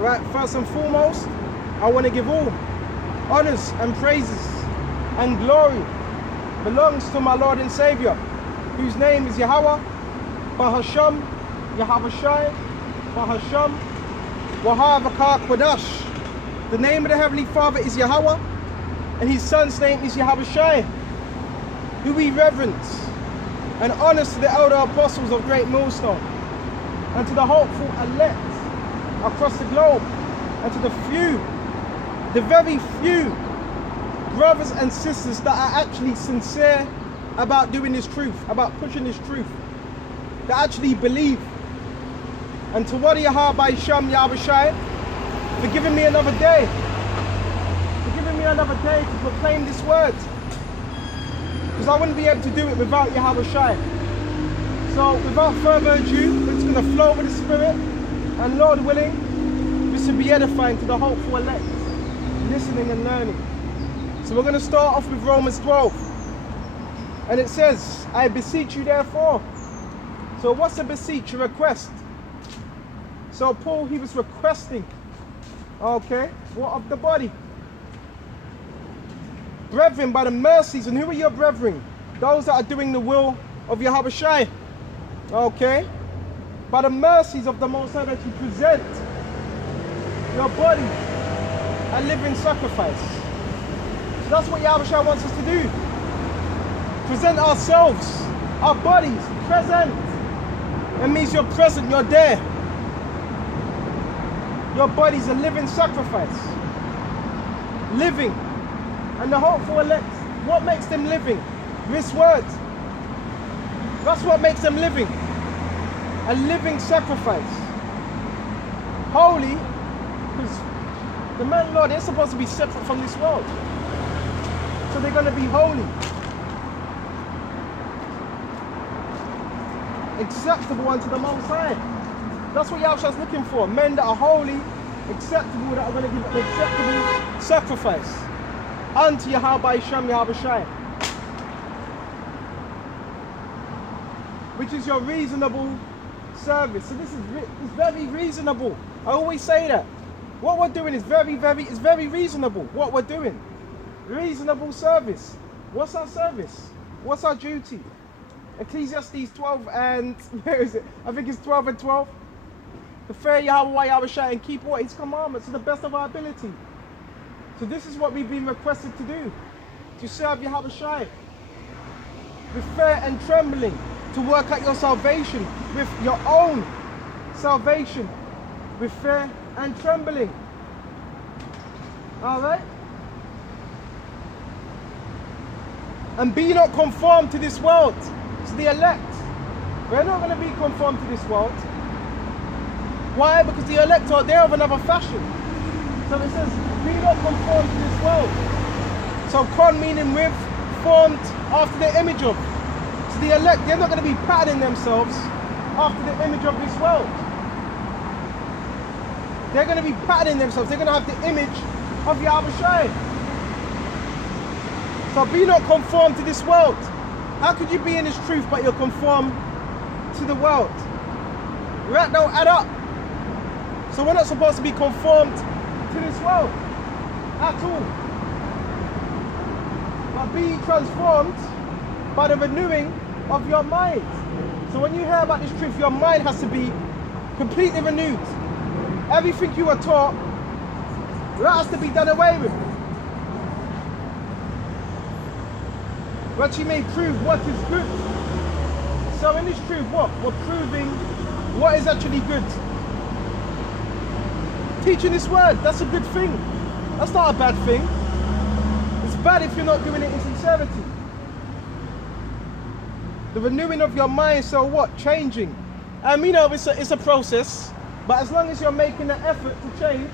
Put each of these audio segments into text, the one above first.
Alright, first and foremost, I want to give all honors and praises and glory belongs to my Lord and Savior, whose name is Yahweh, Bahasham, Yahweh Shai, Bahasham, Wahavakar Quadash. The name of the Heavenly Father is Yahweh, and his Son's name is Yahweh Shai, who we reverence and honors to the elder apostles of Great Millstone, and to the hopeful elect across the globe, and to the very few brothers and sisters that are actually sincere about doing this truth, about pushing this truth, that actually believe. And to Wadi Yahabai Sham Yahweh for giving me another day, to proclaim this word, because I wouldn't be able to do it without Yahweh Shai. So without further ado, it's going to flow with the Spirit, and Lord willing, this will be edifying to the hopeful elect, listening and learning. So we're going to start off with Romans 12. And it says, I beseech you therefore. So what's a beseech? A request. So Paul, he was requesting, okay, what of the body? Brethren, by the mercies, and who are your brethren? Those that are doing the will of Yahweh Shai. Okay? By the mercies of the Most High, that you present your body a living sacrifice. So that's what Yahweh Shai wants us to do. Present ourselves, our bodies, present. It means you're present, you're there. Your body's a living sacrifice. Living. And the hopeful elect, what makes them living? This word. That's what makes them living. A living sacrifice. Holy, because the man and Lord, they're supposed to be separate from this world. So they're going to be holy. Acceptable unto the Most High. That's what Yahweh is looking for. Men that are holy, acceptable, that are going to give an acceptable sacrifice unto Yahweh Shem Yahweh Shai, which is your reasonable service. So this is very reasonable. I always say that. What we're doing is very reasonable. What we're doing. Reasonable service. What's our service? What's our duty? Ecclesiastes 12 and, where is it? I think it's 12 and 12. To fear Yahweh Yahweh Shai and keep what? His commandments to the best of our ability. So this is what we've been requested to do. To serve Yahweh Shai. With fear and trembling. To work out your salvation. With your own salvation. With fear and trembling. Alright? And be not conformed to this world. To the elect. We're not going to be conformed to this world. Why? Because the elect are there of another fashion. So it says, be not conformed to this world. So con meaning with, formed after the image of. So the elect, they're not going to be patterning themselves after the image of this world. They're going to be patterning themselves. They're going to have the image of Yahweh Shai. So be not conformed to this world. How could you be in this truth but you're conformed to the world? That don't add up. So we're not supposed to be conformed to this world at all. But be transformed by the renewing of your mind. So when you hear about this truth, your mind has to be completely renewed. Everything you were taught, that has to be done away with. But you may prove what is good. So in this truth, what? We're proving what is actually good. Teaching this word, that's a good thing. That's not a bad thing. It's bad if you're not doing it in sincerity. The renewing of your mind, so what? Changing. You know, it's a process, but as long as you're making an effort to change,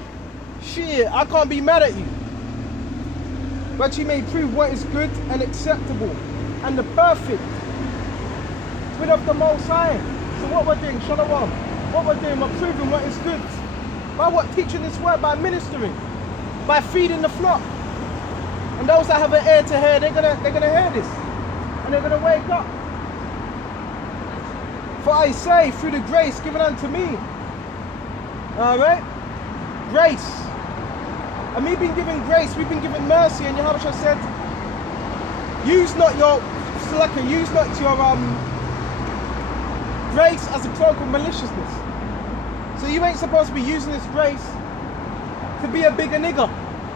shit, I can't be mad at you. But you may prove what is good and acceptable and the perfect will of the Most High. So what we're doing, Shalom, what we're doing, we're proving what is good. By what? Teaching this word, by ministering, by feeding the flock. And those that have an ear to hear, they're gonna hear this. And they're gonna wake up. For I say, through the grace given unto me. Alright? grace. And we've been given grace, we've been given mercy, and Yahushua said, use not your grace as a cloak of maliciousness. So you ain't supposed to be using this grace to be a bigger nigger.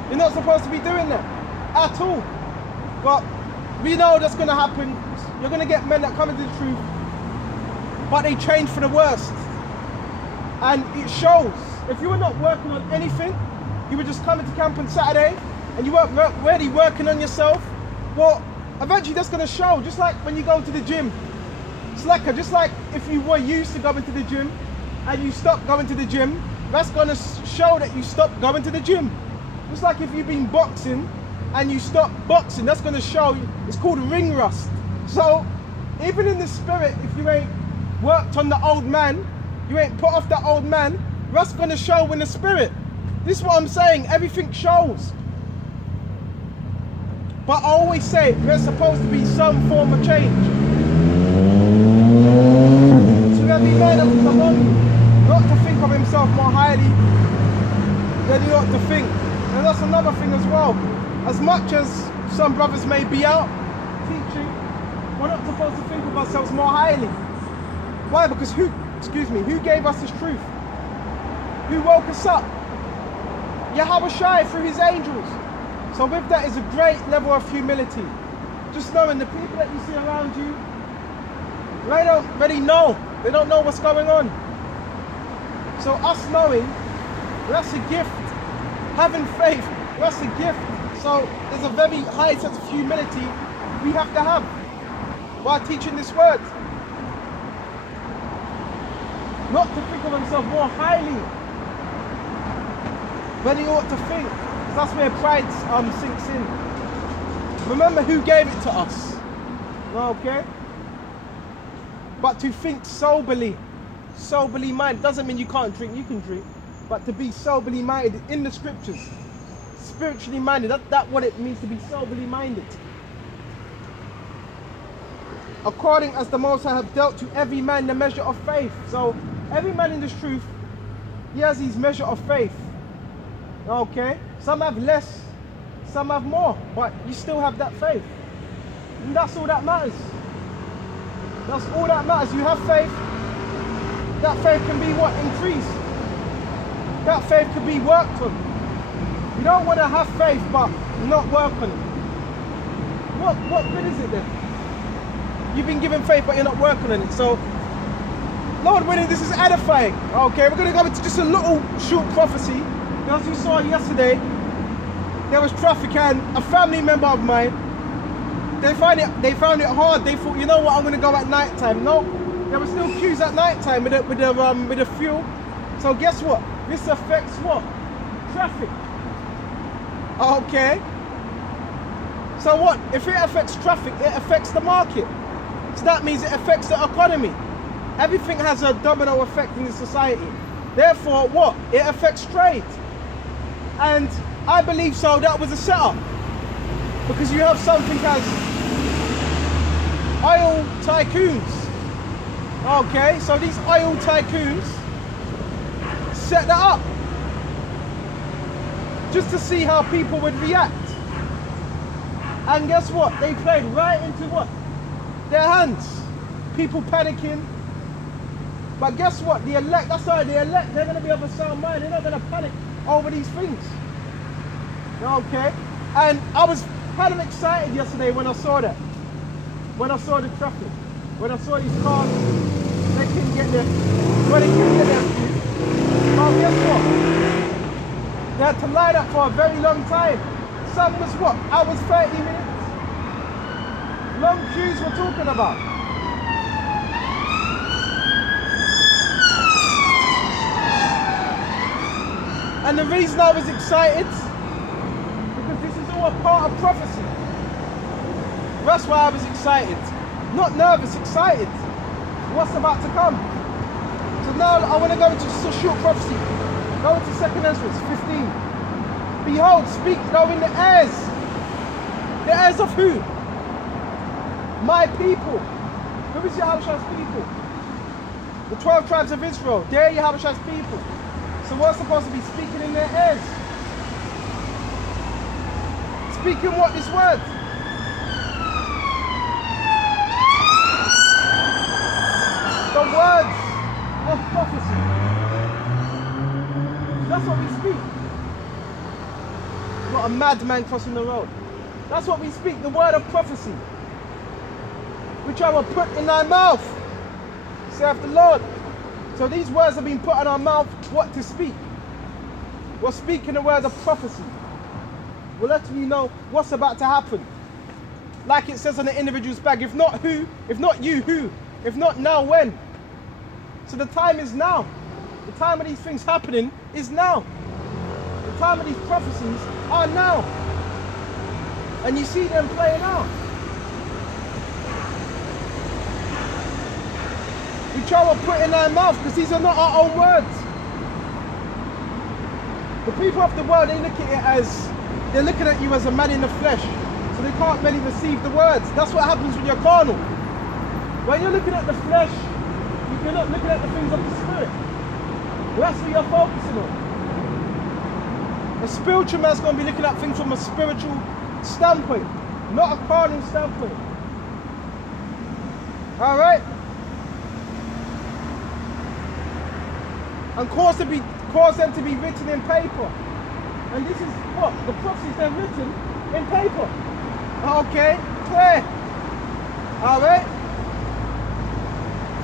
You're not supposed to be doing that at all. But we know that's going to happen. You're going to get men that come into the truth, but they change for the worst. And it shows. If you were not working on anything, you were just coming to camp on Saturday, and you weren't really working on yourself, well, eventually that's going to show. Just like when you go to the gym. Just like if you were used to going to the gym, and you stop going to the gym, that's going to show that you stopped going to the gym. Just like if you've been boxing and you stop boxing, that's going to show you. It's called ring rust. So even in the spirit, if you ain't worked on the old man, you ain't put off the old man, that's going to show in the spirit. This is what I'm saying. Everything shows. But I always say there's supposed to be some form of change. So every man that comes among you, not to think of himself more highly than he ought to think. And that's another thing as well. As much as some brothers may be out teaching, we're not supposed to think of ourselves more highly. Why? Because who gave us this truth? Who woke us up? Yahushua through his angels. So with that is a great level of humility. Just knowing the people that you see around you, they don't really know. They don't know what's going on. So us knowing, that's a gift. Having faith, that's a gift. So there's a very high sense of humility we have to have while teaching this word. Not to think of himself more highly than he ought to think. Because that's where pride sinks in. Remember who gave it to us. Okay? But to think soberly minded, doesn't mean you can't drink, you can drink. But to be soberly minded in the scriptures, spiritually minded, that's what it means to be soberly minded. According as the Most High have dealt to every man the measure of faith. So every man in this truth, he has his measure of faith. Okay? Some have less, some have more, but you still have that faith. And that's all that matters. That's all that matters. You have faith. That faith can be what? Increased. That faith can be worked on. You don't want to have faith but not work on it. What good is it then? You've been given faith but you're not working on it. So, Lord willing, this is edifying. Okay, we're going to go into just a little short prophecy. As you saw yesterday, there was traffic and a family member of mine, they found it hard. They thought, you know what, I'm going to go at night time. No, there were still queues at night time with the fuel. So guess what? This affects what? Traffic. Okay. So what? If it affects traffic, it affects the market. So that means it affects the economy. Everything has a domino effect in the society. Therefore, what? It affects trade. And I believe so that was a setup. Because you have something as oil tycoons. Okay, so these oil tycoons set that up. Just to see how people would react. And guess what? They played right into what? Their hands. People panicking. But guess what? The elect, that's why the elect, they're going to be of a sound mind. They're not going to panic over these things. Okay? And I was kind of excited yesterday when I saw that. When I saw the traffic. When I saw these cars, they couldn't get there. Well, they couldn't get there. But guess what? They had to line up for a very long time. Some was what? Hours, 30 minutes? Long queues we're talking about. And the reason I was excited, because this is all a part of prophecy. That's why I was excited. Not nervous, excited. What's about to come? So now I want to go into just a short prophecy. Go into 2 Ezra 15. Behold, speak thou in the heirs. The heirs of who? My people. Who is Yahushua's people? The 12 tribes of Israel. They're Yahushua's people. So we're supposed to be speaking in their ears. Speaking what? This word. The words of prophecy. That's what we speak. Not a madman crossing the road. That's what we speak, the word of prophecy. Which I will put in thy mouth, saith the Lord. So these words have been put in our mouth, what to speak. We're speaking the word of prophecy. We're letting you know what's about to happen. Like it says on the individual's bag, if not who, if not you, who? If not now, when? So the time is now. The time of these things happening is now. The time of these prophecies are now. And you see them playing out. We try to put in our mouth because these are not our own words. The people of the world, they look at it as, they're looking at you as a man in the flesh. So they can't really receive the words. That's what happens when you're carnal. When you're looking at the flesh, you're not looking at the things of the spirit. Well, that's what you're focusing on. A spiritual man's going to be looking at things from a spiritual standpoint, not a carnal standpoint. Alright? And cause them to be written in paper. And this is what? The prophecies, they're written in paper. Okay, clear. Alright?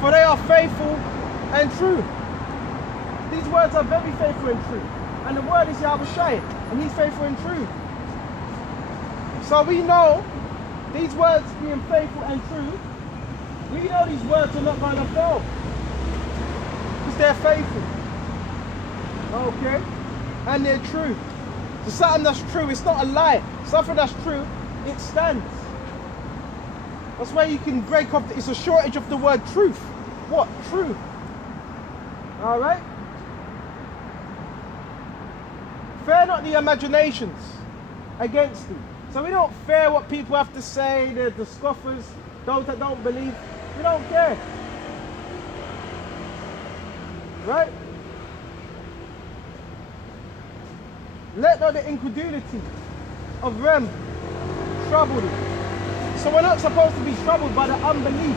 For they are faithful and true. These words are very faithful and true. And the word is Yahweh Shai, and he's faithful and true. So we know these words being faithful and true, we know these words are not going to fail. Because they're faithful. Okay? And they're true. So something that's true, it's not a lie. Something that's true, it stands. That's why you can break off, it's a shortage of the word truth. What? True. Alright? Fear not the imaginations against thee. So we don't fear what people have to say, the scoffers, those that don't believe. We don't care. Right? Let not the incredulity of them trouble thee. So we're not supposed to be troubled by the unbelief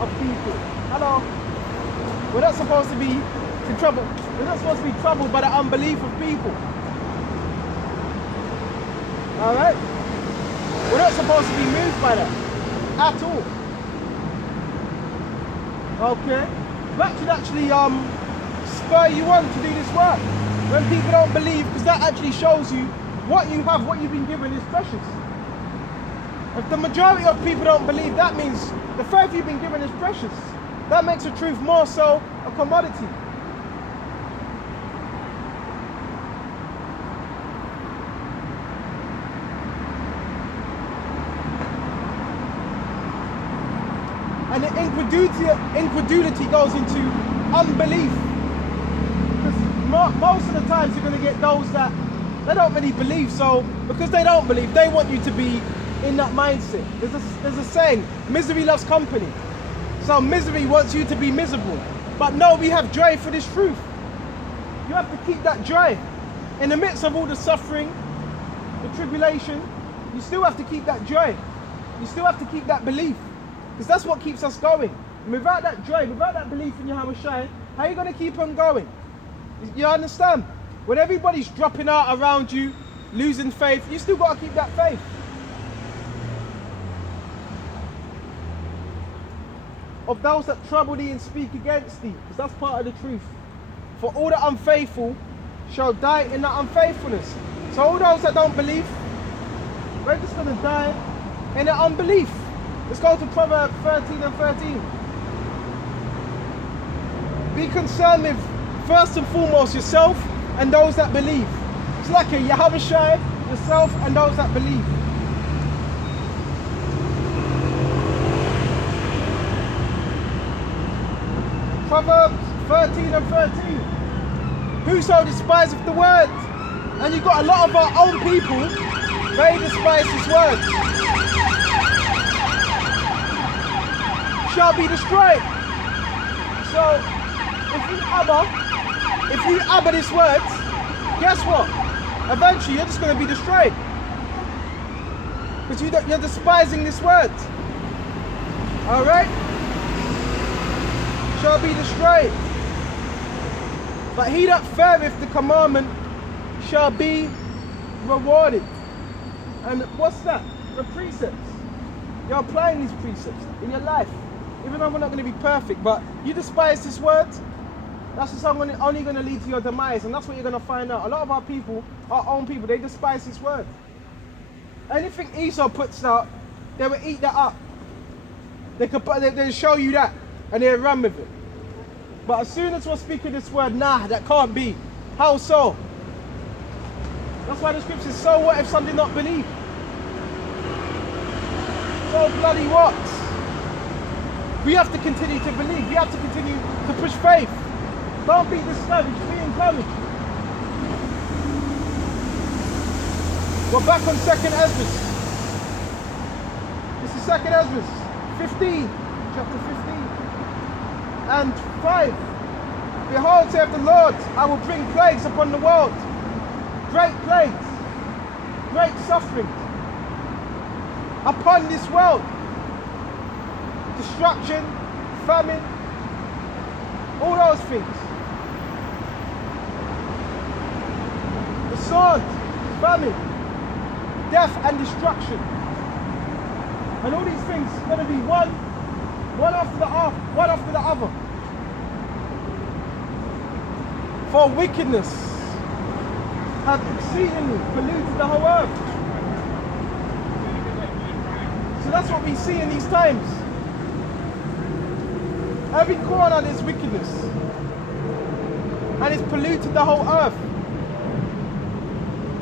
of people. Hello? We're not supposed to be troubled. We're not supposed to be troubled by the unbelief of people. Alright? We're not supposed to be moved by that at all. Okay? That should actually spur you on to do this work. When people don't believe, because that actually shows you what you have, what you've been given is precious. If the majority of people don't believe, that means the faith you've been given is precious. That makes the truth more so a commodity. And the incredulity goes into unbelief. Because most of the times you're going to get those that they don't really believe. So because they don't believe, they want you to be in that mindset. There's a saying, misery loves company. So misery wants you to be miserable. But no, we have joy for this truth. You have to keep that joy. In the midst of all the suffering, the tribulation, you still have to keep that joy. You still have to keep that belief. Because that's what keeps us going. And without that joy, without that belief in Yahweh Shai, how are you going to keep on going? You understand? When everybody's dropping out around you, losing faith, you still got to keep that faith. Of those that trouble thee and speak against thee, because that's part of the truth. For all the unfaithful shall die in that unfaithfulness. So all those that don't believe, we're just going to die in their unbelief. Let's go to Proverbs 13 and 13. Be concerned with, first and foremost, yourself and those that believe. It's like a Yahweh Shai, yourself and those that believe. Proverbs 13 and 13. Whoso despiseth the word, and you've got a lot of our own people, they despise his word, shall be destroyed. So, if you Abba, if you abhor this word, guess what? Eventually you're just going to be destroyed. Because you're despising this word. Alright? Shall be destroyed. But he that feareth the commandment shall be rewarded. And what's that? The precepts. You're applying these precepts in your life. Even though we're not going to be perfect, but you despise this word, that's just only going to lead to your demise, and that's what you're going to find out. A lot of our people, our own people, they despise this word. Anything Esau puts out, they will eat that up. They'll show you that, and they'll run with it. But as soon as we're speaking this word, nah, that can't be. How so? That's why the scripture says, so what if some did not believe? So bloody what? We have to continue to believe. We have to continue to push faith. Don't be discouraged. Be encouraged. We're back on 2nd Ezra. This is 2nd Ezra 15, chapter 15. And 5. Behold, saith the Lord, I will bring plagues upon the world. Great plagues. Great suffering. Upon this world. Destruction, famine, all those things. The sword, famine, death and destruction. And all these things are going to be one after the other. For wickedness hath exceedingly polluted the whole earth. So that's what we see in these times. Every corner there's wickedness. And it's polluted the whole earth.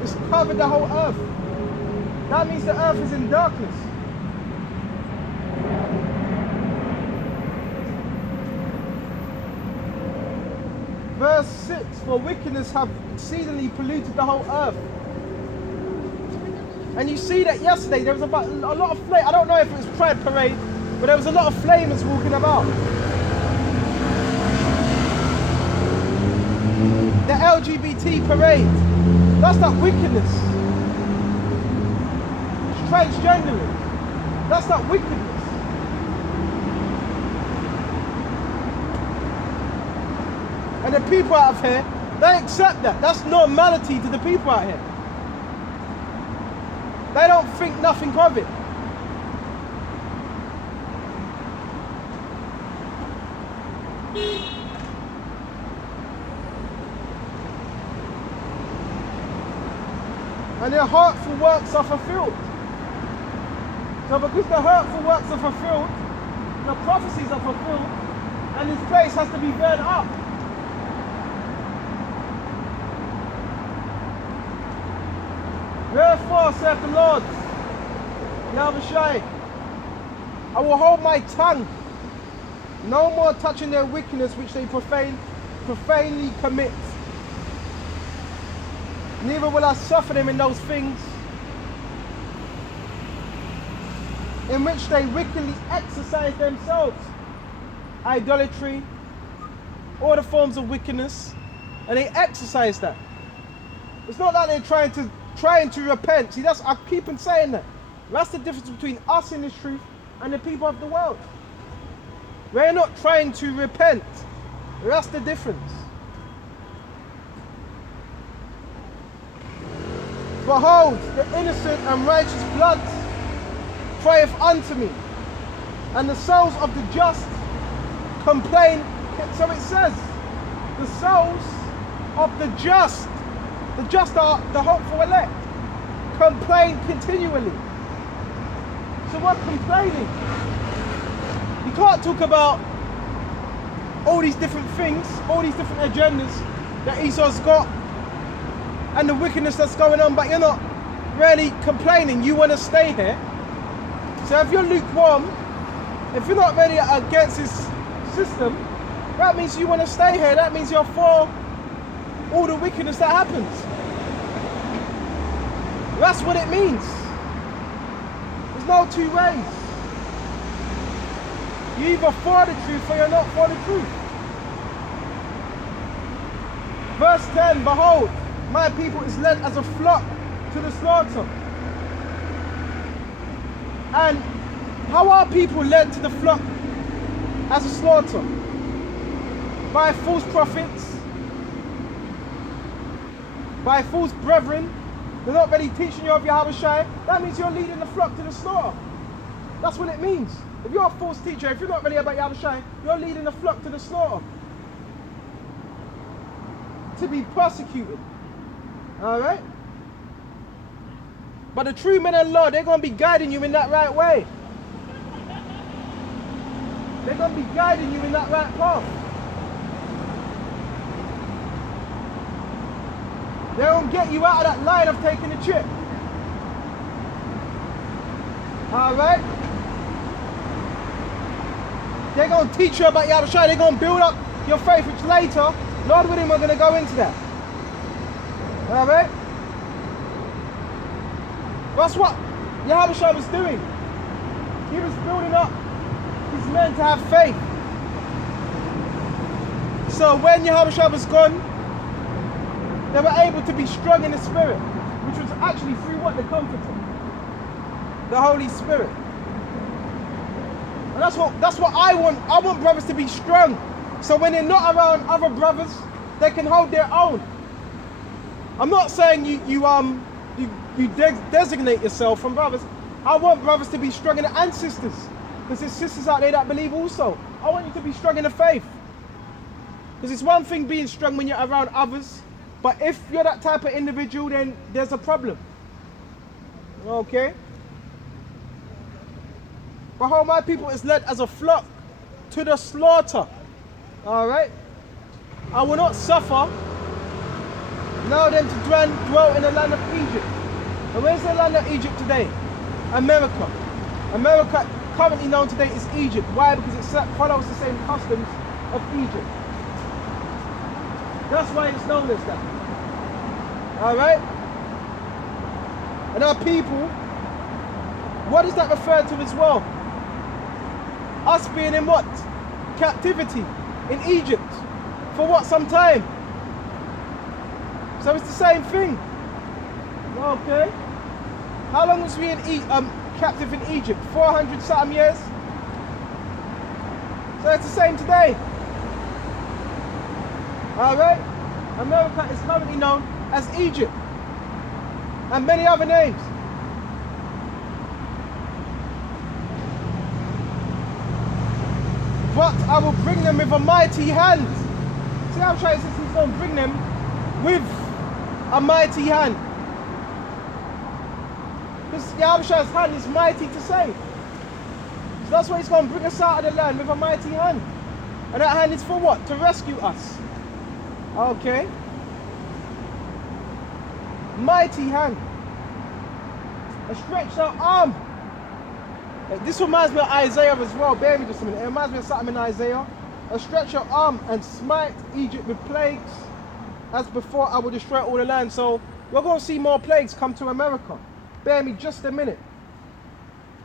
It's covered the whole earth. That means the earth is in darkness. Verse 6, for wickedness have exceedingly polluted the whole earth. And you see that yesterday there was a lot of flame. I don't know if it was Pride Parade, but there was a lot of flamers walking about. The LGBT parade, that's that wickedness. Transgendering, that's that wickedness. And the people out of here, they accept that. That's normality to the people out here. They don't think nothing of it. And their hurtful works are fulfilled. So because the hurtful works are fulfilled, the prophecies are fulfilled, and this place has to be burned up. Therefore, saith the Lord, Yahushua, I will hold my tongue, no more touching their wickedness which they profanely commit. Neither will I suffer them in those things in which they wickedly exercise themselves. Idolatry, all the forms of wickedness, and they exercise that. It's not that they're trying to repent. See, I keep on saying that. That's the difference between us in this truth and the people of the world. We're not trying to repent. That's the difference. Behold, the innocent and righteous blood crieth unto me, and the souls of the just complain. So it says, the souls of the just are the hopeful elect, complain continually. So we're complaining. You can't talk about all these different things, all these different agendas that Esau's got, and the wickedness that's going on, but you're not really complaining. You want to stay here. So if you're lukewarm, if you're not really against this system, that means you want to stay here. That means you're for all the wickedness that happens. That's what it means. There's no two ways. You're either for the truth or you're not for the truth. Verse 10, behold, my people is led as a flock to the slaughter. And how are people led to the flock as a slaughter? By false prophets, by false brethren. They're not really teaching you of Yahweh Shai. That means you're leading the flock to the slaughter. That's what it means. If you're a false teacher, if you're not really about Yahweh Shai, you're leading the flock to the slaughter. To be persecuted. Alright? But the true men of law, they're going to be guiding you in that right way. They're going to be guiding you in that right path. They don't get you out of that line of taking a trip. Alright? They're going to teach you about Yahweh Shai. They're going to build up your faith, which later, Lord willing, we're going to go into that. Alright? That's what Yahweh Shai was doing. He was building up his men to have faith. So when Yahweh Shai was gone, they were able to be strong in the Spirit, which was actually through what? The Comforter, the Holy Spirit. And that's what I want. I want brothers to be strong, so when they're not around other brothers, they can hold their own. I'm not saying you designate yourself from brothers. I want brothers to be strong in it, and sisters, because there's sisters out there that believe also. I want you to be strong in the faith, because it's one thing being strong when you're around others. But if you're that type of individual, then there's a problem. Okay? Behold, my people is led as a flock to the slaughter. Alright? I will not suffer now then to dwell in the land of Egypt. And where's the land of Egypt today? America. America, currently known today, is Egypt. Why? Because it follows the same customs of Egypt. That's why it's known as that. Alright? And our people, what is that referred to as well? Us being in what? Captivity in Egypt. For what? Some time. So it's the same thing. Okay. How long was we captive in Egypt? 400 something years? So it's the same today. Alright? America is currently known as Egypt. And many other names. But I will bring them with a mighty hand. See how Shai says he's going to bring them with a mighty hand. Because Yahweh Shai's hand is mighty to save. So that's why he's going to bring us out of the land with a mighty hand. And that hand is for what? To rescue us. Okay. Mighty hand. A stretched out arm. This reminds me of Isaiah as well. Bear me just a minute. It reminds me of something in Isaiah. A stretched out arm and smite Egypt with plagues. As before, I will destroy all the land. So we're going to see more plagues come to America. Bear me just a minute.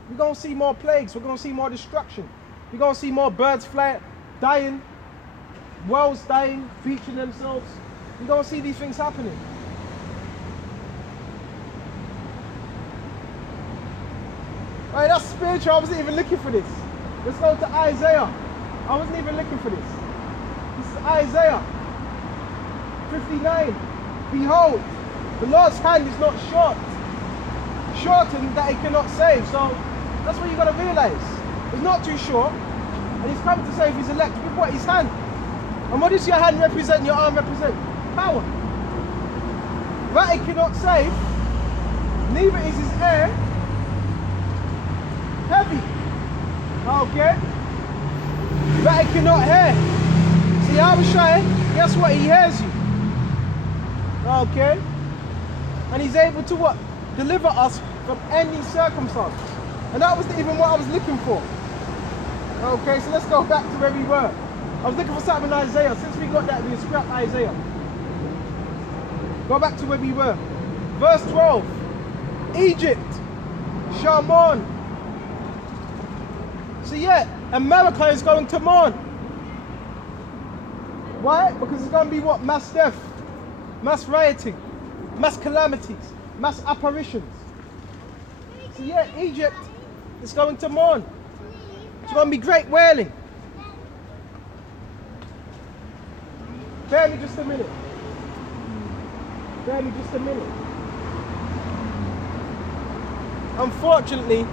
We're going to see more plagues. We're going to see more destruction. We're going to see more birds flying, dying. Whales dying, featuring themselves. We're going to see these things happening. Alright, that's spiritual. I wasn't even looking for this. Let's go to Isaiah. I wasn't even looking for this. This is Isaiah 59. Behold, the Lord's hand is not shortened that he cannot save. So that's what you got to realize. It's not too short, and he's coming to save his elect with what? His hand. And what does your hand represent? Your arm represent? Power. That he cannot save, neither is his air heavy. Okay? That he cannot hear. See, Yahweh Shai, guess what? He hears you. Okay? And he's able to what? Deliver us from any circumstance. And that wasn't even what I was looking for. Okay, so let's go back to where we were. I was looking for something in Isaiah. Since we got that, we scrapped Isaiah. Go back to where we were. Verse 12. Egypt shall mourn. So yeah, America is going to mourn. Why? Because it's going to be what? Mass death. mass rioting, mass calamities, mass apparitions. So yeah, Egypt is going to mourn. It's going to be great wailing. Bear me just a minute. Bear me just a minute. Unfortunately,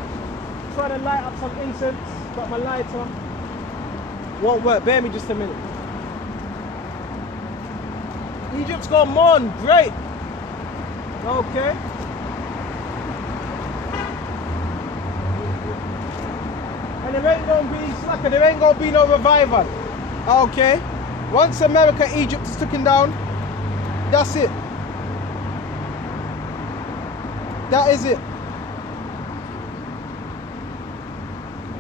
trying to light up some incense, but my lighter won't work. Bear me just a minute. Egypt's going to mourn. Great. Okay. And there ain't going to be slacker. There ain't going to be no revival. Okay. Once America, Egypt is taken down, that's it. That is it.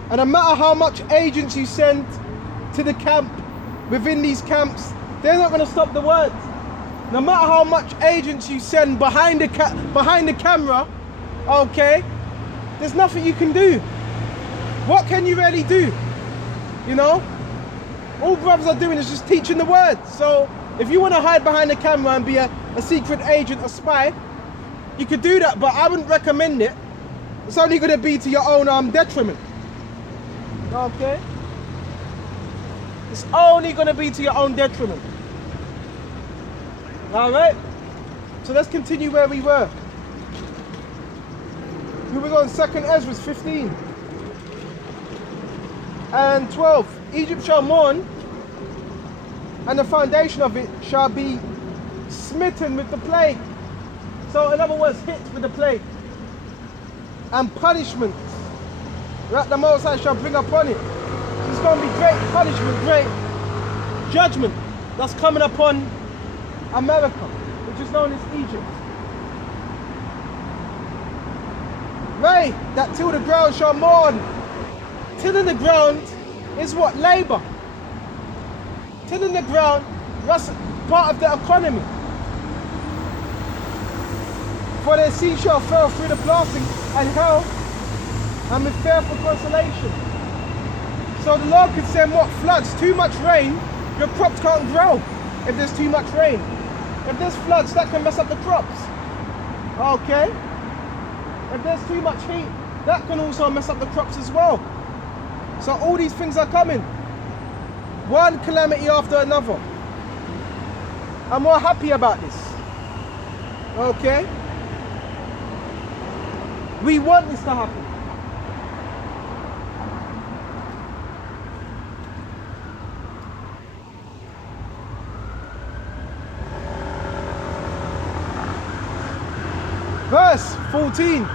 And no matter how much agents you send to the camp, within these camps, they're not going to stop the words. No matter how much agents you send behind the camera, okay, there's nothing you can do. What can you really do? You know? All brothers are doing is just teaching the word. So if you want to hide behind the camera and be a secret agent, a spy, you could do that, but I wouldn't recommend it. It's only going to be to your own detriment. Okay? It's only going to be to your own detriment. Alright? So let's continue where we were. Here we go in 2nd Ezra 15 and 12. Egypt shall mourn, and the foundation of it shall be smitten with the plague. So in other words, hit with the plague. And punishments that the Most High shall bring upon it. It's going to be great punishment, great judgment that's coming upon America, which is known as Egypt. Right, that till the ground shall mourn. Tilling the ground is what? Labour. Tilling the ground, that's part of the economy. For their seed shall fell through the blasting and hell, and with fearful consolation. So the Lord could send what? Floods. Too much rain, your crops can't grow if there's too much rain. If there's floods, that can mess up the crops. Okay? If there's too much heat, that can also mess up the crops as well. So all these things are coming. One calamity after another. I'm more happy about this. Okay? We want this to happen. Verse 14.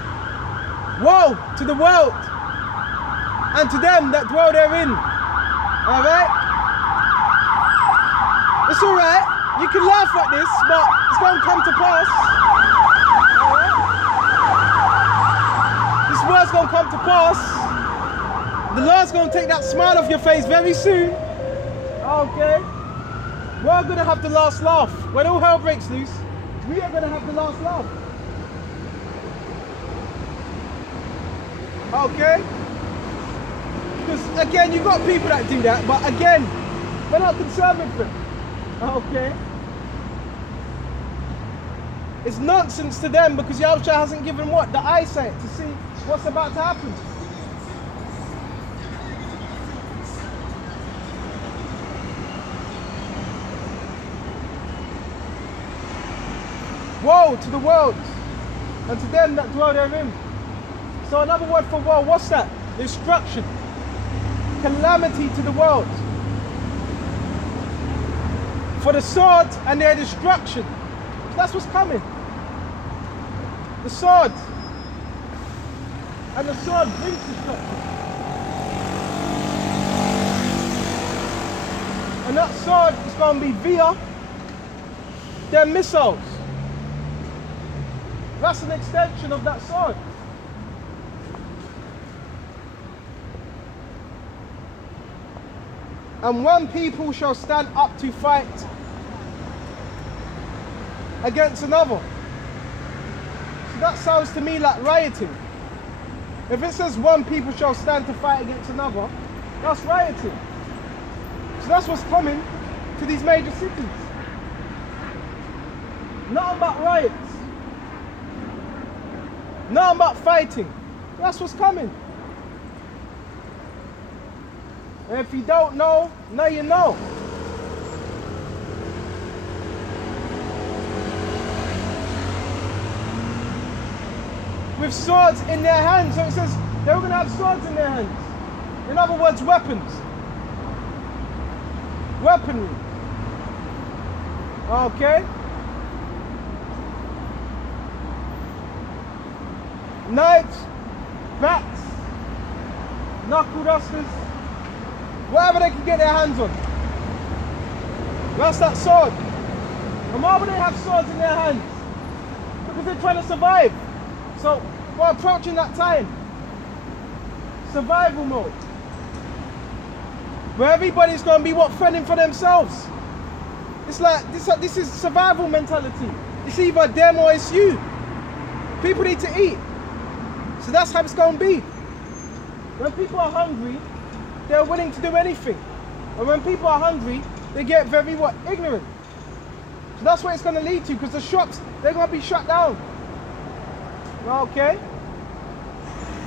Woe to the world and to them that dwell therein. Alright? It's alright. You can laugh at this, but it's going to come to pass. Alright? This word's going to come to pass. The Lord's going to take that smile off your face very soon. Okay? We're going to have the last laugh. When all hell breaks loose, we are going to have the last laugh. Okay? Because again, you've got people that do that, but again, we're not concerned with them. Okay? It's nonsense to them because Yahushua hasn't given what? The eyesight to see what's about to happen. Woe to the world and to them that dwell therein. So another word for woe, what's that? Destruction. Calamity to the world. For the sword and their destruction. That's what's coming. The sword. And the sword brings destruction. And that sword is going to be via their missiles. That's an extension of that sword. And one people shall stand up to fight against another. So that sounds to me like rioting. If it says one people shall stand to fight against another, that's rioting. So that's what's coming to these major cities. Nothing but riots. Nothing but fighting. That's what's coming. And if you don't know, now you know. With swords in their hands. So it says they were going to have swords in their hands. In other words, weapons. Weaponry. Okay? Knives, bats, knuckle dusters, whatever they can get their hands on. That's that sword. And why would they have swords in their hands? Because they're trying to survive. So we're approaching that time. Survival mode. Where everybody's going to be fending for themselves. It's like, this is survival mentality. It's either them or it's you. People need to eat. So that's how it's going to be. When people are hungry, they're willing to do anything. And when people are hungry, they get very ignorant. So that's what it's going to lead to, because the shops, they're going to be shut down. Okay?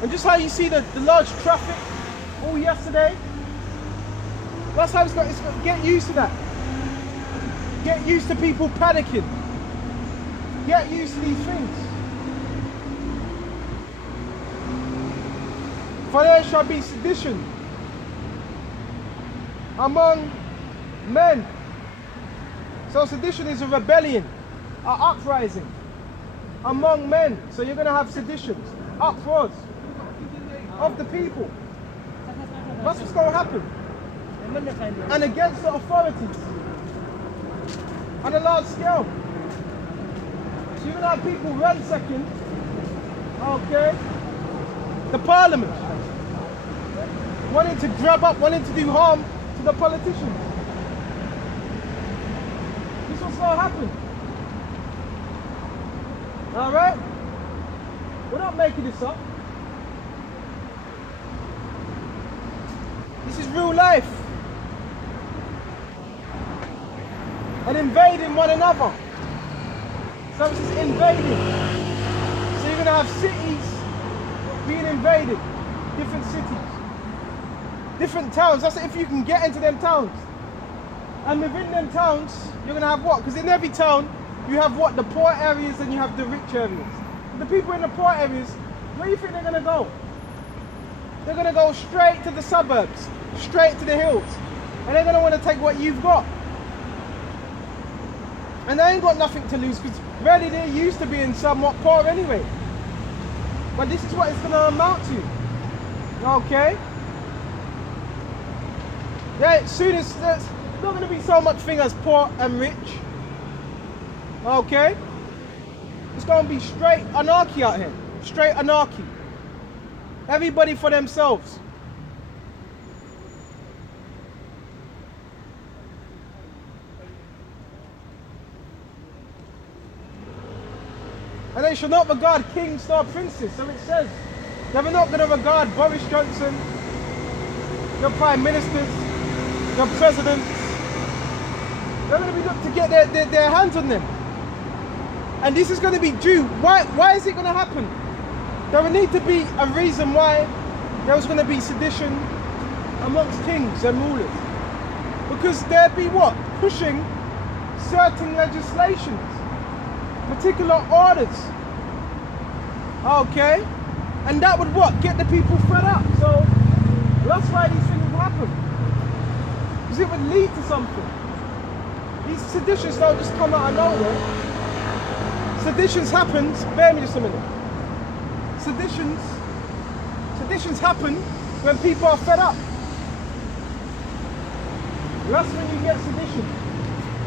And just how you see the large traffic all yesterday, that's how it's got to get used to that. Get used to people panicking. Get used to these things. For there shall be sedition among men. So sedition is a rebellion, an uprising among men. So you're going to have seditions, uproars of the people. That's what's going to happen. And against the authorities on a large scale. So you're going to have people ransacking, okay, the parliament, wanting to grab up, wanting to do harm to the politicians. This is what's going to happen. Alright? We're not making this up. This is real life. And invading one another. So this is invading. So you're going to have cities being invaded. Different cities. Different towns. That's if you can get into them towns. And within them towns, you're going to have what? Because in every town, you have what? The poor areas and you have the rich areas. The people in the poor areas, where do you think they're going to go? They're going to go straight to the suburbs. Straight to the hills. And they're going to want to take what you've got. And they ain't got nothing to lose, because really they're used to being somewhat poor anyway. But this is what it's going to amount to. Okay? Yeah, soon as there's not going to be so much thing as poor and rich. Okay? It's going to be straight anarchy out here. Straight anarchy. Everybody for themselves. And they shall not regard kings nor princes. So it says, they're not going to regard Boris Johnson, your prime ministers, your presidents. They're going to be looking to get their hands on them. And this is going to be due. Why is it going to happen? There will need to be a reason why there was going to be sedition amongst kings and rulers. Because there'd be what? Pushing certain legislations. Particular orders. Okay? And that would what? Get the people fed up. So that's why these things would happen. Because it would lead to something. These seditions don't just come out of nowhere. Seditions happens, bear me just a minute. Seditions happen when people are fed up. That's when you get sedition.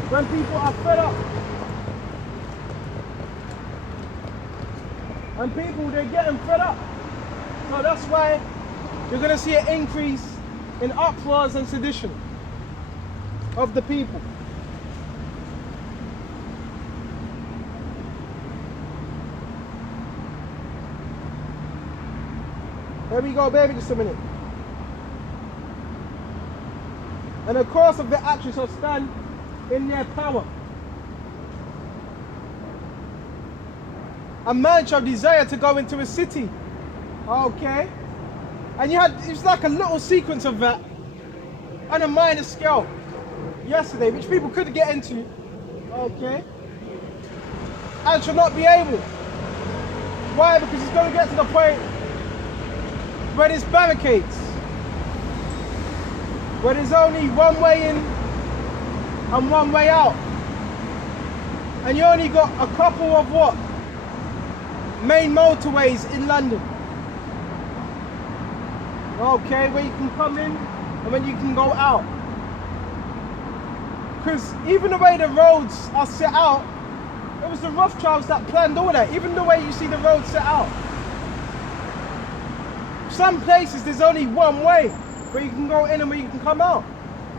When people are fed up. And people, they're getting fed up. So that's why you're going to see an increase in uproars and sedition of the people. There we go, baby, just a minute. And the course of the action shall stand in their power. a man shall desire to go into a city. Okay. And it was like a little sequence of that on a minor scale yesterday, which people couldn't get into. Okay. And shall not be able. Why? Because it's going to get to the point where there's barricades, where there's only one way in and one way out. And you only got a couple of what? Main motorways in London. Okay, where you can come in and when you can go out. Because even the way the roads are set out, it was the Rothschilds that planned all that. Even the way you see the roads set out. Some places there's only one way where you can go in and where you can come out.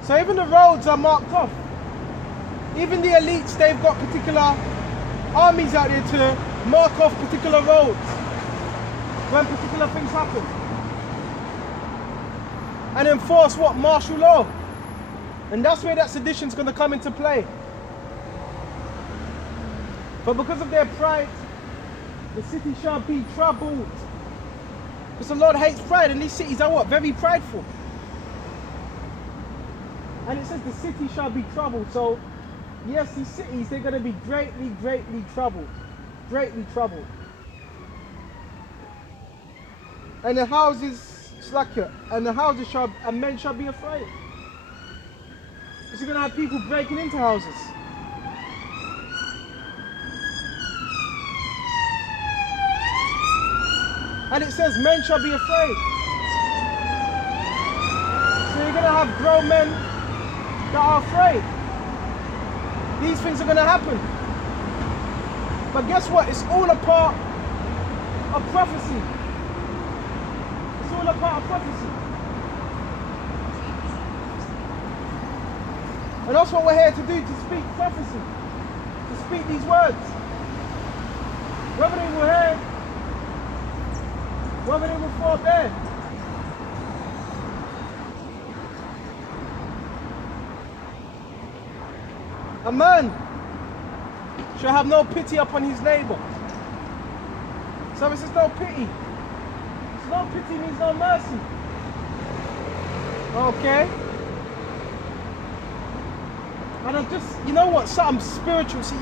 So even the roads are marked off. Even the elites, they've got particular armies out there to mark off particular roads when particular things happen. And enforce what? Martial law. And that's where that sedition's going to come into play. But because of their pride, the city shall be troubled. Because the Lord hates pride, and these cities are what? Very prideful. And it says the city shall be troubled. So, yes, these cities, they're going to be greatly, greatly troubled. Greatly troubled. And the houses, and the houses shall, and men shall be afraid. Because you're going to have people breaking into houses. And it says men shall be afraid. So you're going to have grown men that are afraid. These things are going to happen. But guess what? It's all a part of prophecy. It's all a part of prophecy. And that's what we're here to do, to speak prophecy. To speak these words. Whether they will hear, whether they will forbear. A man shall have no pity upon his neighbor. So it says no pity. So no pity means no mercy. Okay? And I just, you know what, something spiritual, see,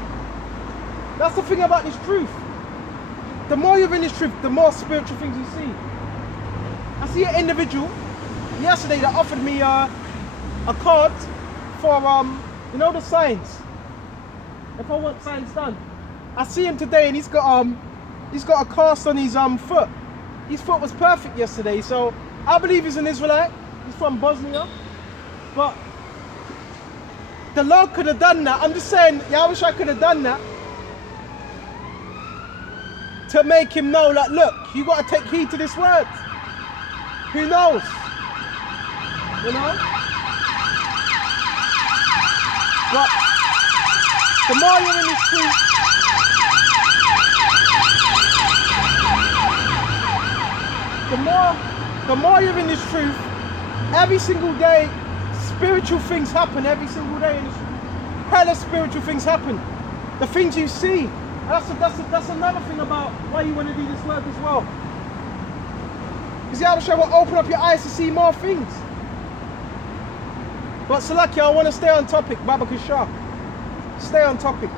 that's the thing about this truth. The more you're in this truth, the more spiritual things you see. I see an individual yesterday that offered me a card for, you know, the signs. If I want signs done. I see him today and he's got a cast on his foot. His foot was perfect yesterday, so I believe he's an Israelite. He's from Bosnia. But the Lord could have done that. I'm just saying, yeah, I wish I could have done that. To make him know that, look, you got to take heed to this word. Who knows? You know? But the more you're in this truth, the more you're in this truth, every single day, spiritual things happen every single day. Hella spiritual things happen. The things you see. That's another thing about why you want to do this work as well. Because the Abishai will open up your eyes to see more things. But Salaki, I want to stay on topic, Baba Kishar. Stay on topic.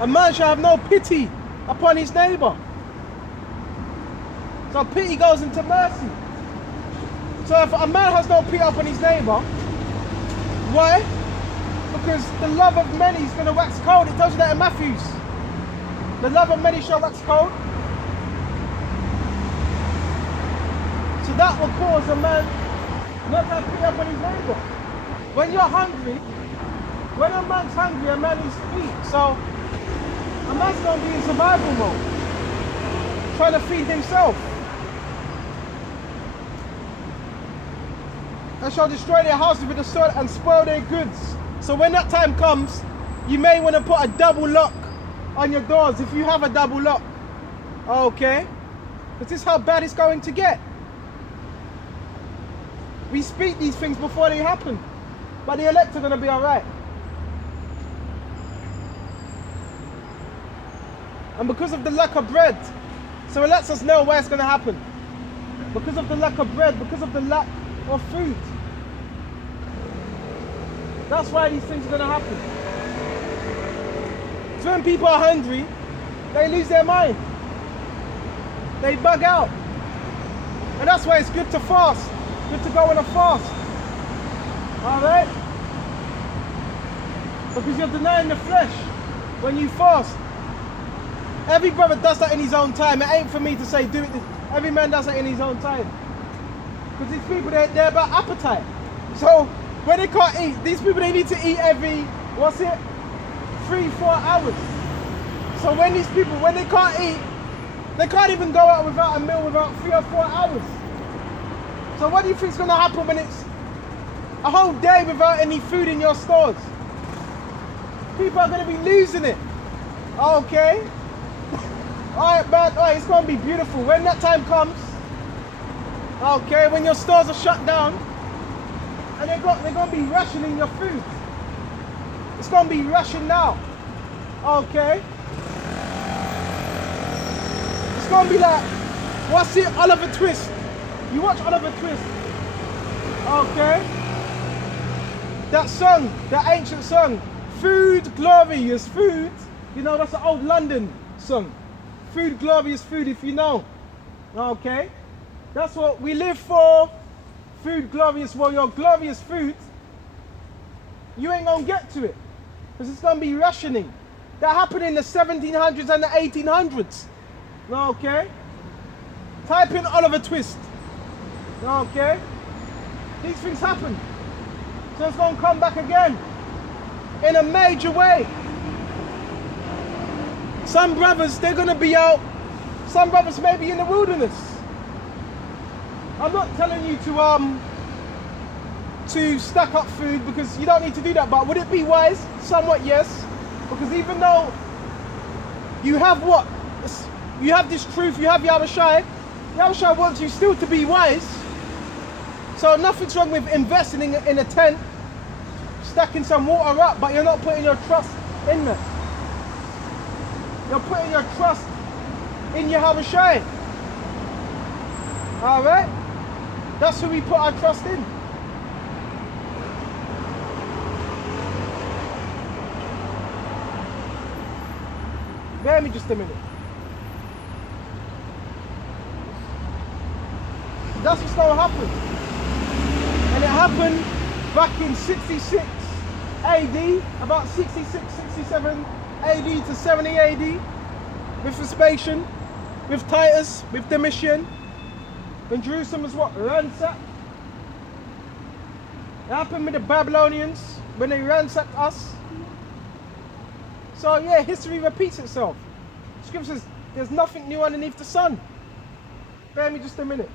A man shall have no pity upon his neighbor. So pity goes into mercy. So if a man has no pity upon his neighbor, why? Because the love of many is going to wax cold. It tells you that in Matthews. The love of many shall wax cold. So that will cause a man not to have pity upon his neighbor. When you're hungry, when a man's hungry, a man needs to eat. So a man's going to be in survival mode, trying to feed himself. And shall destroy their houses with the sword and spoil their goods. So when that time comes, you may want to put a double lock on your doors if you have a double lock. Okay? But this is how bad it's going to get. We speak these things before they happen. But the elect are going to be alright. And because of the lack of bread, so it lets us know where it's going to happen. Because of the lack of bread, because of the lack of food. That's why these things are going to happen. So when people are hungry, they lose their mind. They bug out. And that's why it's good to fast. Good to go on a fast. Alright? Because you're denying the flesh when you fast. Every brother does that in his own time. It ain't for me to say do it. Every man does it in his own time. Because these people, they're about appetite. So when they can't eat, these people, they need to eat every, 3-4 hours. So when these people, when they can't eat, they can't even go out without a meal without 3 or 4 hours. So what do you think is going to happen when it's a whole day without any food in your stores? People are going to be losing it. Okay? Alright, man, alright, it's going to be beautiful. When that time comes, okay, when your stores are shut down, and they're going to be rationing your food. It's going to be rationed now. Okay? It's going to be like, what's it, Oliver Twist? You watch Oliver Twist. Okay? That song, that ancient song, Food, Glorious Food. You know, that's an old London song. Food, glorious food, if you know. Okay? That's what we live for. Food, glorious. Well, your glorious food, you ain't gonna get to it. Because it's gonna be rationing. That happened in the 1700s and the 1800s. Okay? Type in Oliver Twist. Okay? These things happen. So it's gonna come back again. In a major way. Some brothers, they're going to be out. Some brothers may be in the wilderness. I'm not telling you to stack up food because you don't need to do that. But would it be wise? Somewhat, yes. Because even though you have what? You have this truth, you have Yahushua. Yahushua wants you still to be wise. So nothing's wrong with investing in a tent, stacking some water up, but you're not putting your trust in there. You're putting your trust in Yahushua. Alright? That's who we put our trust in. Bear me just a minute. That's what's going to happen. And it happened back in 66 AD, about 66, 67 AD to 70 AD, with Vespasian, with Titus, with Domitian, when Jerusalem was what? Ransacked. It happened with the Babylonians, when they ransacked us. So yeah, history repeats itself. Scripture says, there's nothing new underneath the sun. Bear me just a minute.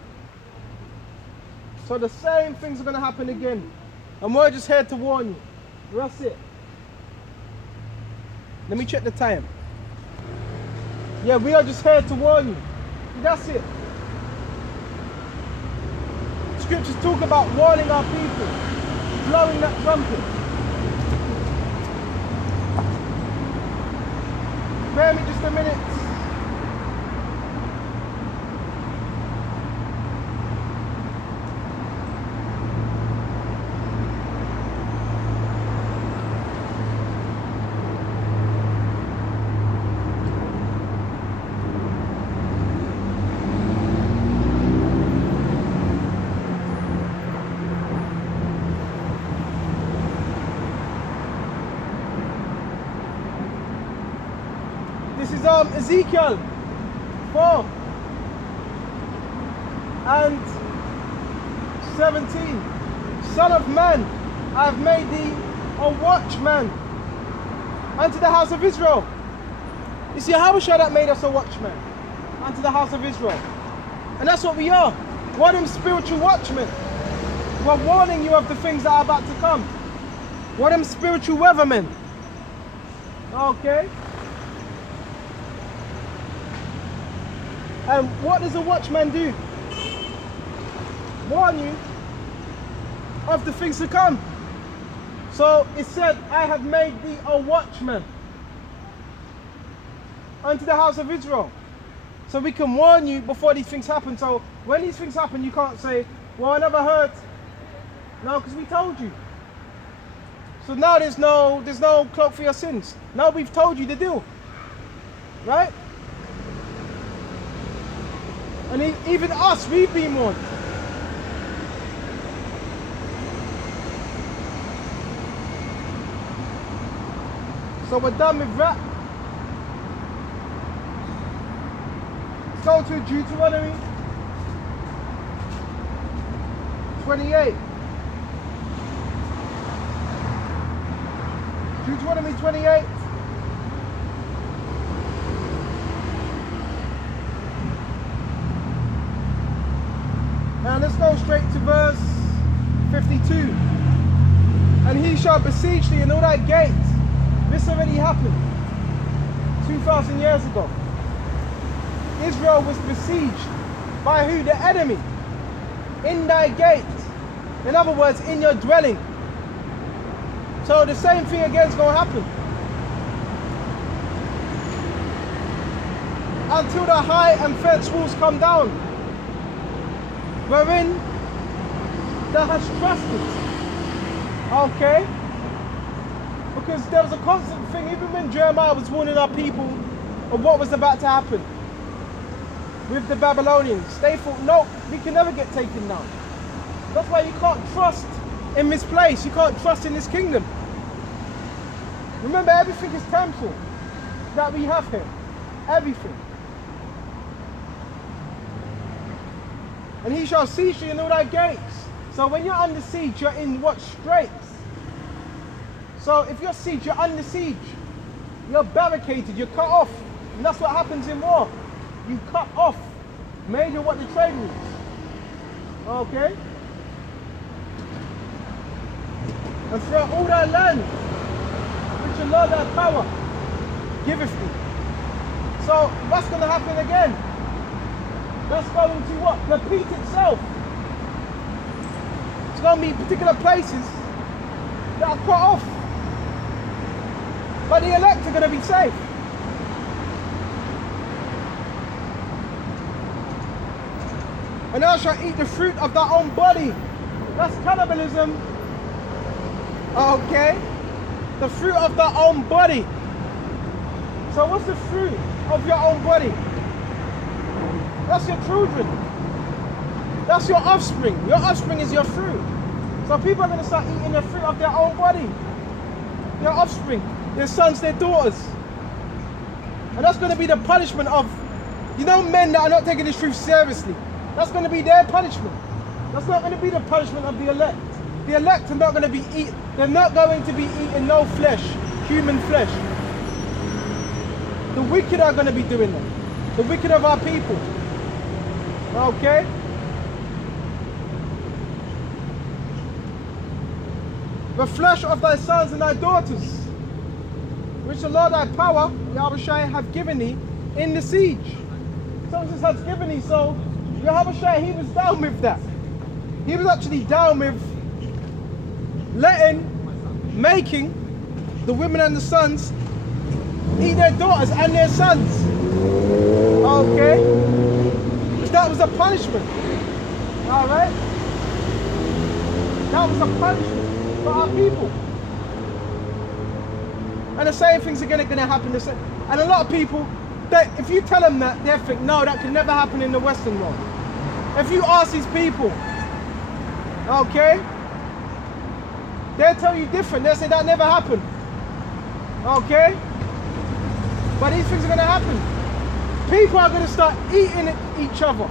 So the same things are going to happen again. And we're just here to warn you. That's it. Let me check the time. Yeah, we are just here to warn you. That's it. Scriptures talk about warning our people, blowing that trumpet. Bear me just a minute. This is Ezekiel 4 and 17. Son of man, I have made thee a watchman unto the house of Israel. You see, Yahushua that made us a watchman unto the house of Israel. And that's what we are. We're them spiritual watchmen. We're warning you of the things that are about to come. We're them spiritual weathermen. Okay? And what does a watchman do? Warn you of the things to come. So it said, I have made thee a watchman. unto the house of Israel. So we can warn you before these things happen. So when these things happen, you can't say, well, I never heard. No, because we told you. So now there's no cloak for your sins. Now we've told you the deal. Right? And even us, we've been warned. So we're done with that. Let's go to Deuteronomy 28. Deuteronomy 28. And let's go straight to verse 52. And he shall besiege thee in all thy gates. This already happened 2,000 years ago. Israel was besieged by who? The enemy. In thy gates. In other words, in your dwelling. So the same thing again is going to happen. Until the high and fence walls come down, wherein thou hast trusted. Okay? Because there was a constant thing, even when Jeremiah was warning our people of what was about to happen with the Babylonians. They thought, no, we can never get taken down. That's why you can't trust in this place. You can't trust in this kingdom. Remember, everything is temporal that we have here. Everything. And he shall siege thee in all thy gates. So when you're under siege, you're in what? Straits. So if you're siege, you're under siege. You're barricaded, you're cut off. And that's what happens in war. You cut off major what the trade routes. Okay? And throughout all thy land, which the Lord thy power giveth thee. So what's going to happen again? That's going to what? Repeat itself. It's going to be particular places that are cut off. But the elect are going to be safe. And thou shalt eat the fruit of thy own body. That's cannibalism. Okay? The fruit of thy own body. So what's the fruit of your own body? That's your children. That's your offspring. Your offspring is your fruit. So people are going to start eating the fruit of their own body. Their offspring. Their sons, their daughters. And that's going to be the punishment of, you know, men that are not taking this truth seriously. That's going to be their punishment. That's not going to be the punishment of the elect. The elect are not going to be they're not going to be eating no flesh, human flesh. The wicked are going to be doing that. The wicked of our people. Okay? The flesh of thy sons and thy daughters, which the Lord thy power, Yahweh have given thee in the siege. So this has given thee, so Yahweh, he was down with that. He was actually down with making the women and the sons eat their daughters and their sons. Okay? That was a punishment. Alright? That was a punishment for our people. And the same things are going to happen. And a lot of people, if you tell them that, they think, no, that can never happen in the Western world. If you ask these people, okay, they'll tell you different. They'll say that never happened. Okay? But these things are going to happen. People are going to start eating each other.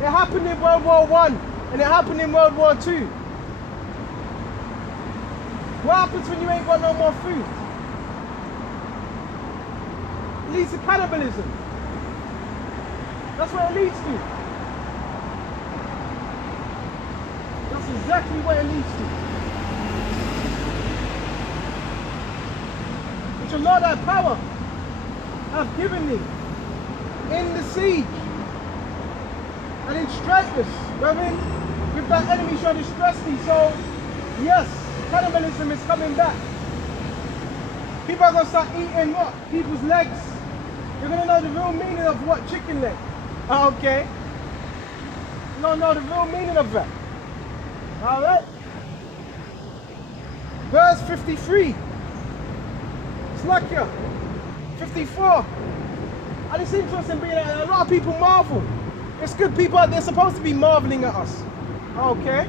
It happened in World War I and it happened in World War II. What happens when you ain't got no more food? It leads to cannibalism. That's what it leads to. That's exactly what it leads to. Which the Lord thy power hath given thee in the siege and in straitness, wherein with thy enemy shall distress thee. So, yes, cannibalism is coming back. People are going to start eating what? People's legs, You're going to know the real meaning of what chicken leg. Okay? You're going to know the real meaning of that. Alright? Verse 53. It's like you. 54. And it's interesting being that a lot of people marvel. It's good people out there supposed to be marveling at us. Okay?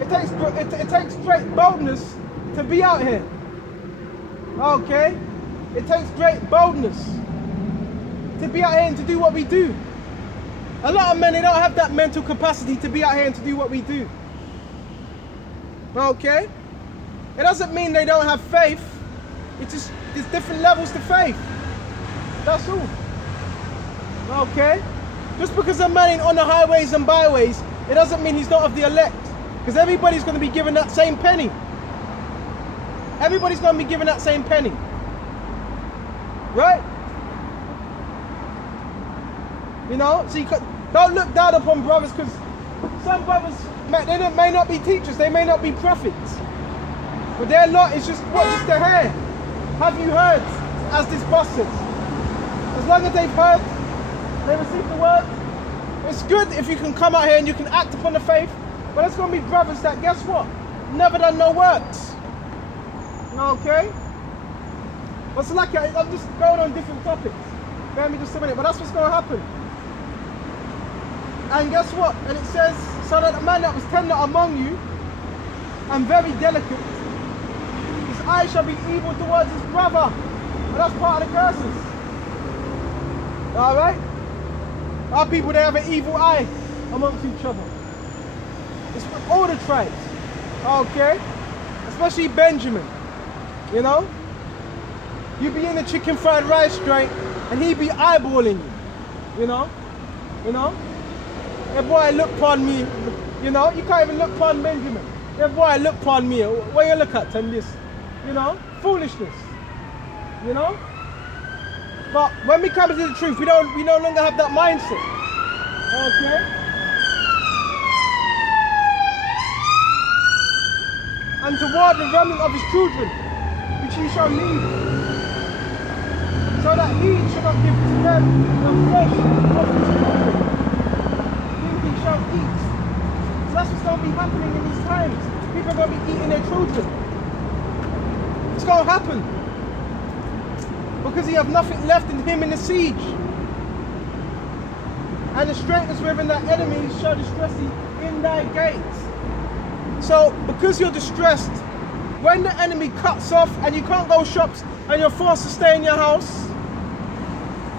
It takes great boldness to be out here. Okay? It takes great boldness to be out here and to do what we do. A lot of men, they don't have that mental capacity to be out here and to do what we do. Okay? It doesn't mean they don't have faith. It's just, there's different levels to faith. That's all. Okay? Just because a man ain't on the highways and byways, it doesn't mean he's not of the elect. Because everybody's going to be given that same penny. Everybody's going to be given that same penny. Right? You know? So don't look down upon brothers, because some brothers, they may not be teachers, they may not be prophets. But their lot is just, what, just a hair. Have you heard, as this boss says? As long as they've heard, they receive the word. It's good if you can come out here and you can act upon the faith. But there's going to be brothers that, guess what? Never done no works. Okay? But so like, I'm just going on different topics. Bear me just a minute. But that's what's going to happen. And guess what? And it says, so that the man that was tender among you and very delicate, his eye shall be evil towards his brother. And that's part of the curses. Alright? Our people, they have an evil eye amongst each other. It's with all the tribes. Okay? Especially Benjamin. You know? You be in the chicken fried rice joint and he be eyeballing you. You know? You know? That boy look upon me. You know? You can't even look upon Benjamin. That boy look upon me. What you look at and this? You know? Foolishness. You know? But when we come to the truth, we no longer have that mindset. Okay? And toward the remnant of his children, which he shall lead, so that he shall not give to them the flesh of his children, whom he shall eat. So that's what's going to be happening in these times. People are going to be eating their children. It's going to happen. Because he have nothing left in him in the siege. And the straightness wherein thy enemies shall distress thee in thy gates. So, because you're distressed, when the enemy cuts off and you can't go shops and you're forced to stay in your house,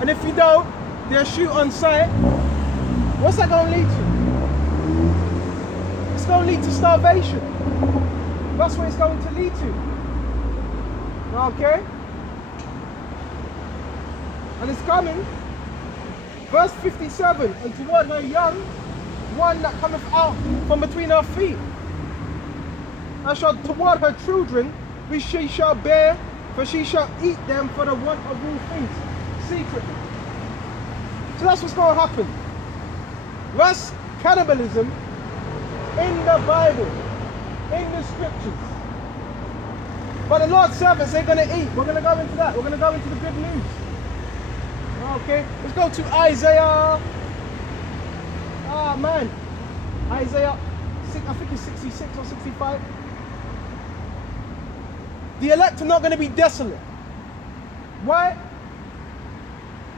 and if you don't, they'll shoot on sight, what's that going to lead to? It's going to lead to starvation. That's what it's going to lead to. Okay? And it's coming. Verse 57, and toward her young, one that cometh out from between her feet, and shall toward her children, which she shall bear, for she shall eat them for the want of all things, secretly. So that's what's going to happen. Thus, cannibalism in the Bible, in the scriptures. But the Lord's servants, they're going to eat. We're going to go into that. We're going to go into the good news. Okay, let's go to Isaiah. Isaiah, I think it's 66 or 65. The elect are not going to be desolate. Why?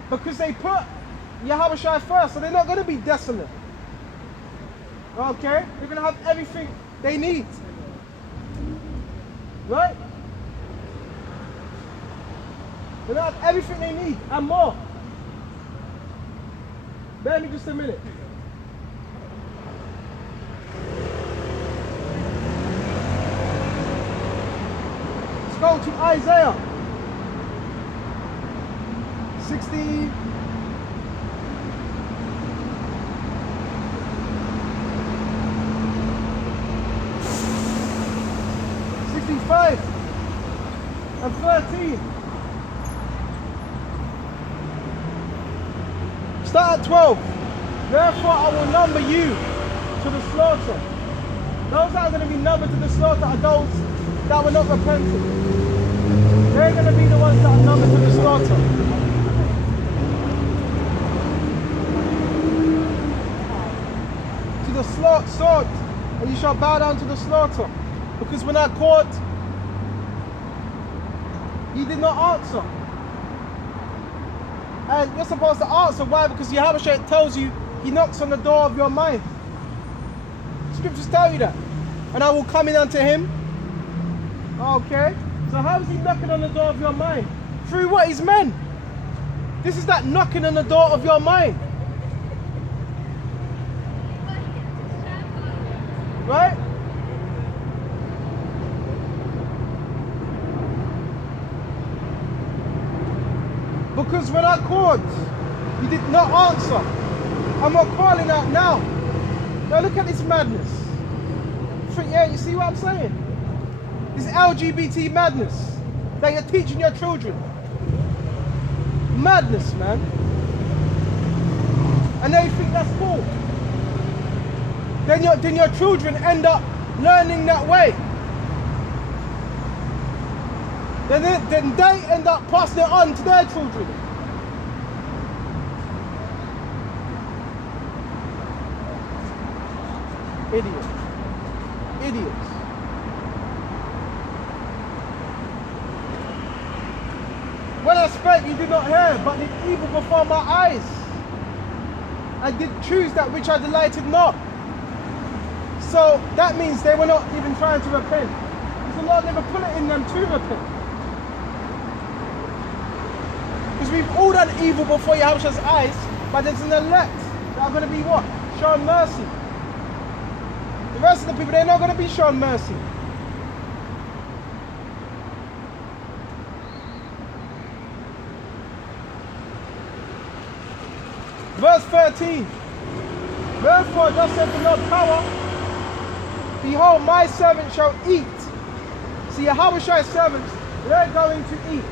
Because they put Yahushua first, so they're not going to be desolate. Okay, they're going to have everything they need. Right? They're going to have everything they need and more. Bear me just a minute. Let's go to Isaiah 60. 65 and 13. Start at 12. Therefore I will number you to the slaughter. Those that are going to be numbered to the slaughter are those that were not repentant. They're going to be the ones that are numbered to the slaughter. he shall bow down to the slaughter. Because when I called, he did not answer. And you're supposed to answer. Why? Because Yahweh tells you he knocks on the door of your mind. Scriptures tell you that. And I will come in unto him. Okay. So how is he knocking on the door of your mind? Through what? His men. This is that knocking on the door of your mind. Right? Because when I called, you did not answer. I'm not calling out now. Now look at this madness. Yeah, you see what I'm saying? This LGBT madness that you're teaching your children. Madness, man. And they think that's cool. Then your children end up learning that way. Then they end up passing it on to their children. Idiots. Idiots. When I spoke, you did not hear, but did evil before my eyes. I did choose that which I delighted not. So that means they were not even trying to repent. Because the Lord never put it in them to repent. Because we've all done evil before Yahweh's eyes, but there's an elect that are going to be what? Shown mercy. The rest of the people, they're not going to be shown mercy. Verse 13. Therefore, thus saith the Lord power, behold, my servant shall eat. See, Yahweh's servants, they're going to eat.